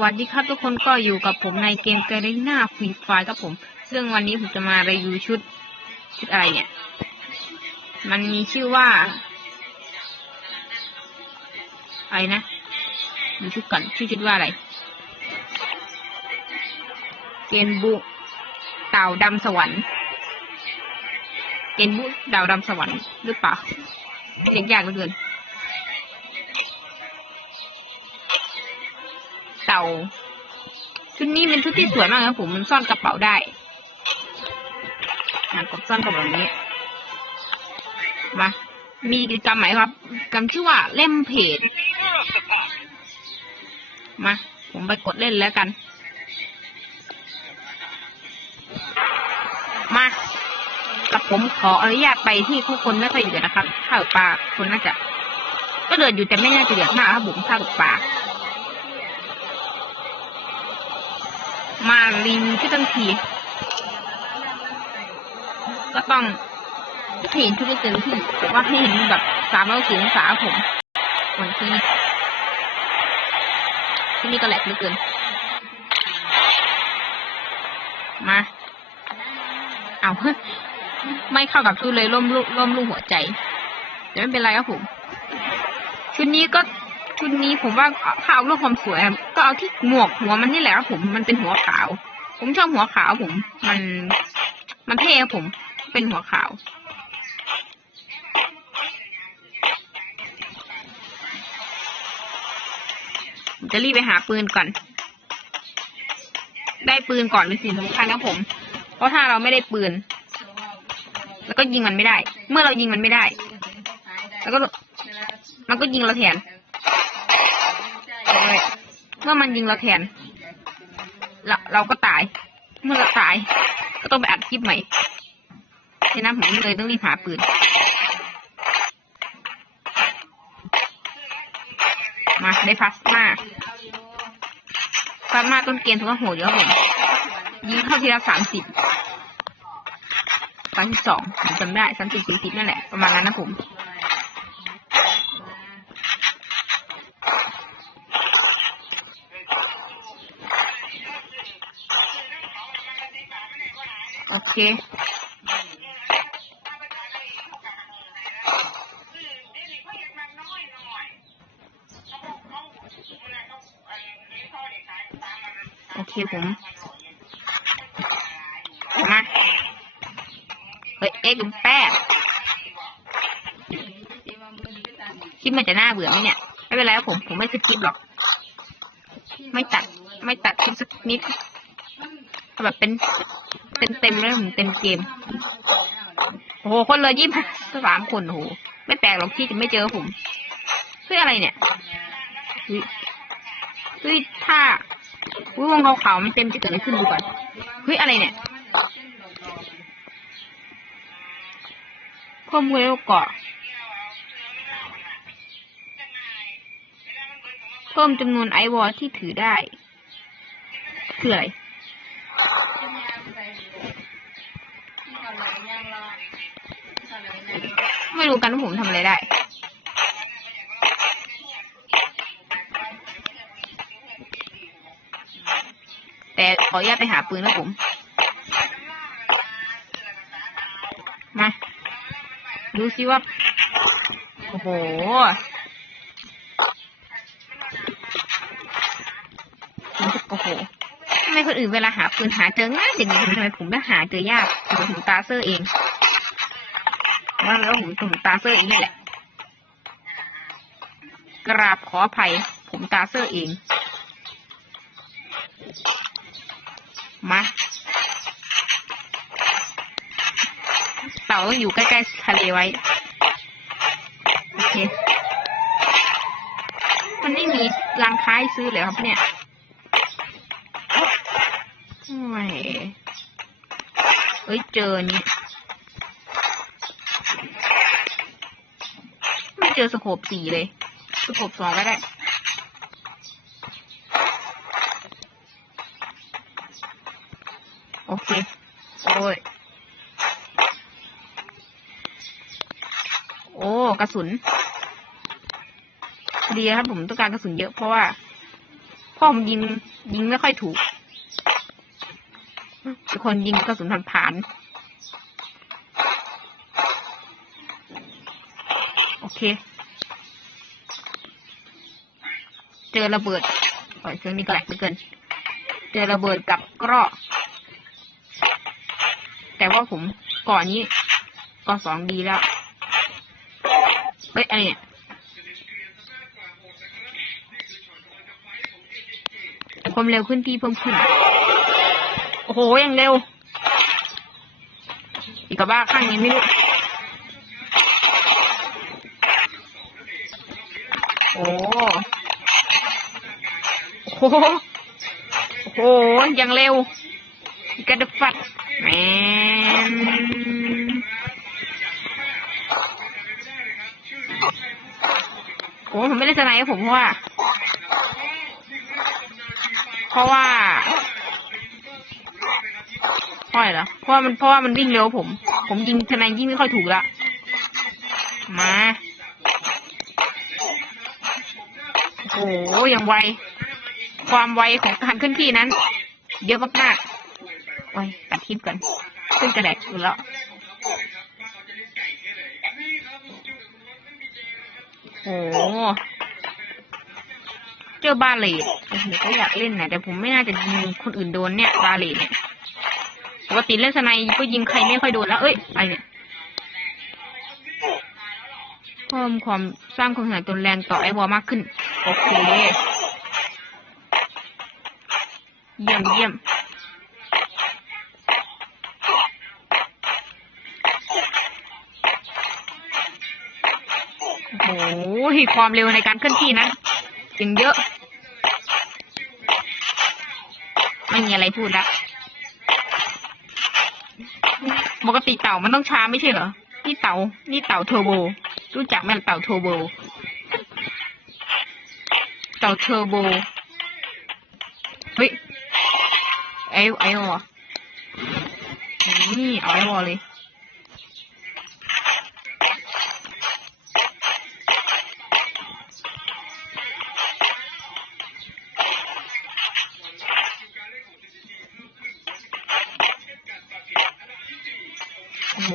วัสดีครับทุกคนก็อยู่กับผมในเกมเกรน่าฟรีไฟครับผม ซึ่งวันนี้ผมจะมารีวิวชุด ชุดอะไรเนี่ย มันมีชื่อว่าอะไรนะดูชุดก่อนชื่อชุดว่าอะไร เกนบุเต่าดำสวรรค์เกนบุดาวดำสวรรค์หรือเปล่าเสียงยากเหลือเกิน เต่า ชุดนี้เป็นชุดที่สวยมากครับผมมันซ่อนกระเป๋าได้งานกดซ่อนกระเป๋านี้ มา มีกิจกรรมไหมครับกิจกรรมชื่อว่าเล่มเพจ มา ผมไปกดเล่นแล้วกัน มากับผมขออนุญาตไปที่ผู้คนไม่ค่อยเดือดนะครับข้าวปลาคนน่าจะ ก็เดือดอยู่แต่ไม่น่าจะเดือดมากครับผมข้าวกับปลา มารีวิวที่ตั้งทีก็ต้องเห็นชุดให้เต็มที่ว่าให้เห็นแบบสามร้อยสี่องศาผมเหมือนที่ที่นี่ก็แหลกเหลือเกิน มาเอาเฮ้ไม่เข้ากับชุดเลยร่มลูกร่มลูกหัวใจแต่ไม่เป็นไรครับผม ชุดนี้ก็ ชุดนี้ผมว่าถ้าเอาเรื่องความสวยก็เอาที่หมวกหัวมันนี่แหละครับผมมันเป็นหัวขาว ผมชอบหัวขาวผม มัน มันเท่ผมเป็นหัวขาวผมจะรีบไปหาปืนก่อน ได้ปืนก่อนเป็นสิ่งสำคัญนะผม เพราะถ้าเราไม่ได้ปืน แล้วก็ยิงมันไม่ได้ เมื่อเรายิงมันไม่ได้ แล้วก็ มันก็ยิงเราแทน เมื่อมันยิงเราแทนเราเราก็ตาย เมื่อเราตาย ก็ต้องไปอัดคลิปใหม่ฉะนั้นผมเลยต้องรีบหาปืนมาได้พลาสมาพลาสมาต้นเกมถือว่าโหดอยู่ครับผมยิงเข้าทีละสามสิบสามสิบสองผมจำได้สามสิบสี่สิบนั่นแหละ ประมาณนั้นนะผม โอเคโอเคผมมาเฮ้ยเอ็กซ์แป๊บคลิปมันจะน่าเบื่อไหมเนี่ย ไม่เป็นไรครับผม ผมไม่สคลิปหรอก ไม่ตัด ไม่ตัดคลิปสักนิดแบบเป็น เต็มเต็มๆเลยผมเต็มเกม โอ้โห คนเลยยี่สิบสามคน โอ้โห ไม่แปลกหรอกที่จะไม่เจอผมเฮ้ยอะไรเนี่ยเฮ้ยเฮ้ยถ้าวิวงขาวๆมันเต็มจะเกิดอะไรขึ้นดูก่อนเฮ้ยอะไรเนี่ยเพิ่มเวลเกาะเพิ่มจำนวนไอวอลที่ถือได้ คืออะไร ไม่รู้กันว่าผมทำอะไรได้ แต่ขออนุญาตไปหาปืนนะผม มา ดูซิว่า โอ้โหโอ้โหทำไมคนอื่นเวลาหาปืนหาเจอง่ายจังเลยทำไมผมไม่หาเจอยากผมตาเซอร์เอง ว่าแล้วผมถึงตาเซอร์เองนี่แหละ กราบขออภัย ผมตาเซอร์เอง มา เต่าต้องอยู่ใกล้ๆทะเลไว้ โอเค มันไม่มีร้านค้าให้ซื้อเลยครับเนี่ยไม่เอ้ย เจอนี่ ไม่ เจอสโคปสี่เลยสโคปสองก็ได้โอเคโอ้ยโอ้กระสุนดีครับผมต้องการกระสุนเยอะเพราะว่าพ่อผมยิงยิงไม่ค่อยถูกคนยิงกระสุนผ่านๆ เค เจอระเบิดปล่อยเครื่องนี้ก็แหลกไปเกิน เจอระเบิดกับกรอแต่ว่าผมก่อนนี้ก็สองดีแล้วเฮ้ยอะไรเนี่ยความเร็วขึ้นที่เพิ่มขึ้น โอ้โหยังเร็ว อีกกับบ้าข้างนี้ไม่รู้ โอ้โหโอ้โหยังเร็วกระดฟัดแมนโอ้ผมไม่ได้สไนด์ผมเพราะว่า เพราะว่าพราะอะไรเหรอเพราะว่ามันเพราะว่ามันวิ่งเร็วผม ผมยิงทนายยิงไม่ค่อยถูกละ มา อ้ย่างไว ความไวของการเคลื่อนที่นั้น เยอะมากๆโอ้ยตัดคลิปก่อนซึ่งจะแดกอยู่แล้วโอ้โหเจอบาเลตโอ้โหก็อยากเล่นนะแต่ผมไม่น่าจะยิงคนอื่นโดนเนี่ย บาเลตเนี่ยปกติเล่นสไนก็ยิงใครไม่ค่อยโดนแล้ว เอ้ยอะไรเนี่ยเพิ่มความสร้างความแข็งตัวแรงต่อไอวอลมากขึ้น โอเค เยี่ยมเยี่ยมโอ้โหความเร็วในการเคลื่อนที่นะถึงเยอะ ไม่มีอะไรพูดละปกติเต่ามันต้องช้าไม่ใช่เหรอ นี่เต่า นี่เต่าเทอร์โบ รู้จักไหมเต่าเทอร์โบ ต่าเทอร์โบ เฮ้ย ไอไอวอนี่เอาไอวอเลยโอ้โห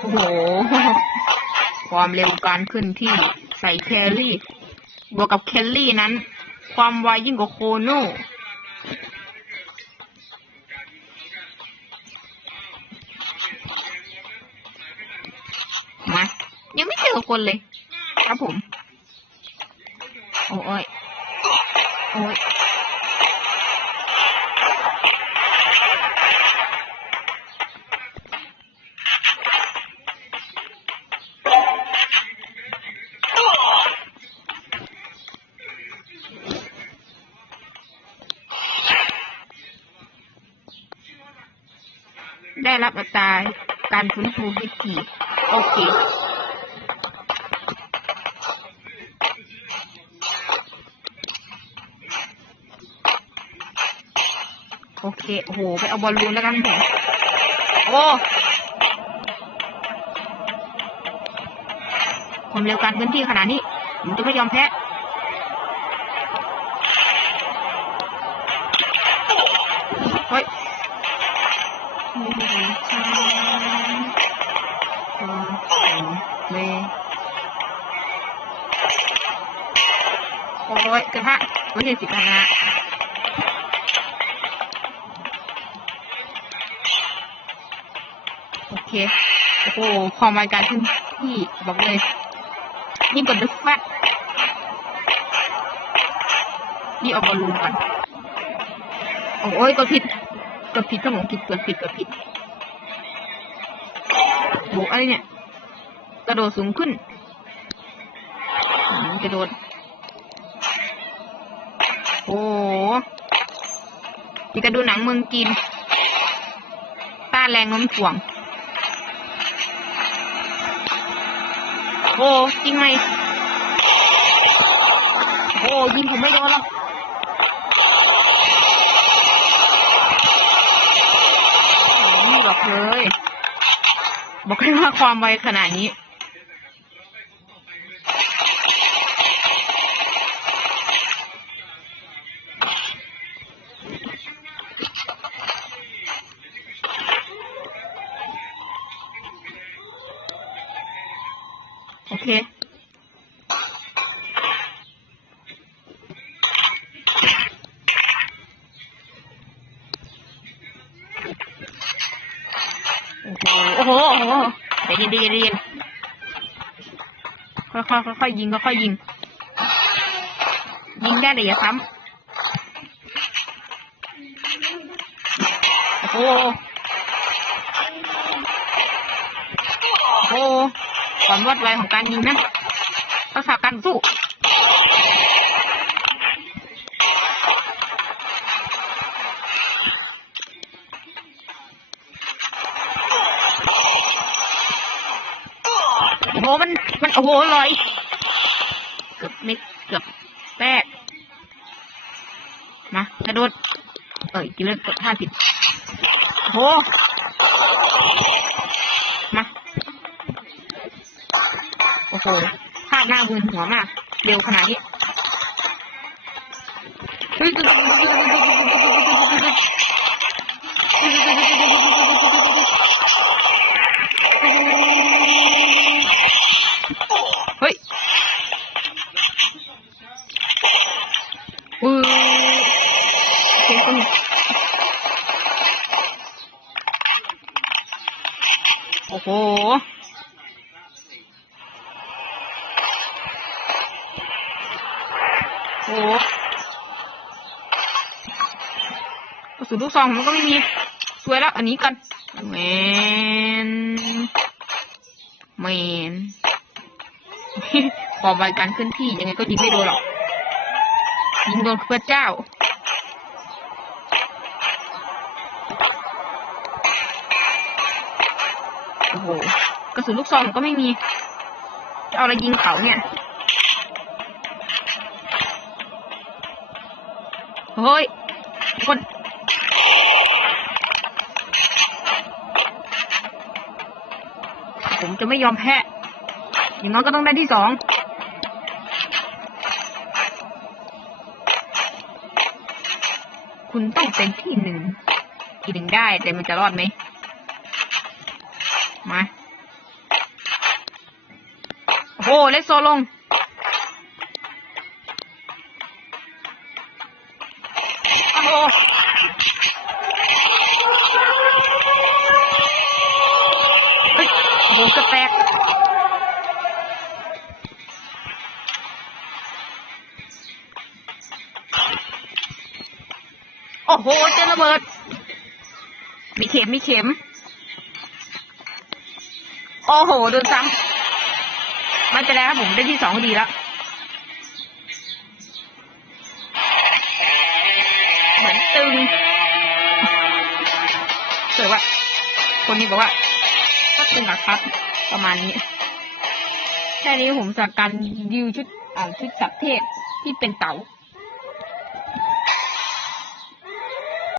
โอ้โห ความเร็วการขึ้นที่ใส่แคลรี่ บวกกับแคลรี่นั้น ความไวยิ่งกว่าโคโน่มายังไม่เจอคนเลย ครับผม โอ้ยโอ้ย โอเคโอเค โอ้โห ไปเอาบอลลูนแล้วกันผมโอ้ความเร็วการเคลื่อนที่ขนาดนี้ ผมจะไม่ยอมแพ้ โอ้ยกระทะไม่ใช่สิกระทะโอเค โอ้โหความไวการขึ้นที่บอกเลยนี่กดดึกแฟตนี่เอาบอลลูนก่อนโอ้ยกดผิดกดผิดสมองผิดกดผิดกดผิดโหอะไรเนี่ย กระโดดสูงขึ้นกระโดด โอ้ยกระดูหนังเมืองจีนต้านแรงโน้มถ่วง โอ้จริงไหมโอ้ยิงผมไม่โดนหรอกนี่บอกเลย บอกเลยว่าความไวขนาดนี้ โอ้โหโอ้โหโอ้โหเดี๋ยวเดี๋ยวเดี๋ยวค่อยค่อยค่อยยๆยิงค่อยๆยิง ยิงได้แต่อย่าซ้ำโอ้โหโอ้โห ความรวดไวของการยิงนะทักษะการสู้โอ้โหมันมันโอ้โหลอยเกือบไม่เกือบแตกมากระโดดเอ้ยกินเล่นกดท่าผิดโอ้โห โอ้โหภาพหน้ามือหัวมากเร็วขนาดนี้เฮ้ย นลูกซองมันก็ไม่มีสวยแล้ว อันนี้กันแมนแมนขอใบการเคลื่อนที่ยังไงก็ยิงไม่โดนหรอกยิงโดนพระเจ้าโอ้โหกระสุนลูกซองก็ไม่มีจะเอาอะไรยิงเขาเนี่ยเฮ้ยคน ผมจะไม่ยอมแพ้ อย่างน้อยก็ต้องได้ที่สอง คุณต้องเป็นที่หนึ่ง ที่หนึ่งได้ แต่มันจะรอดไหม มาโอ้โหเล็กโซลง โอ้ ระเบิด มีเข็มมีเข็ม โอ้โหโดนซ้ำม่เป็นไรครับผมได้ที่สองดีแล้วเหมือนตึงเกิดว่า คนนี้บอกว่าก็ตึงอะครับ ประมาณนี้แค่นี้ผมจากการดิวชุดอ่าชุดสับเทพที่เป็นเต๋า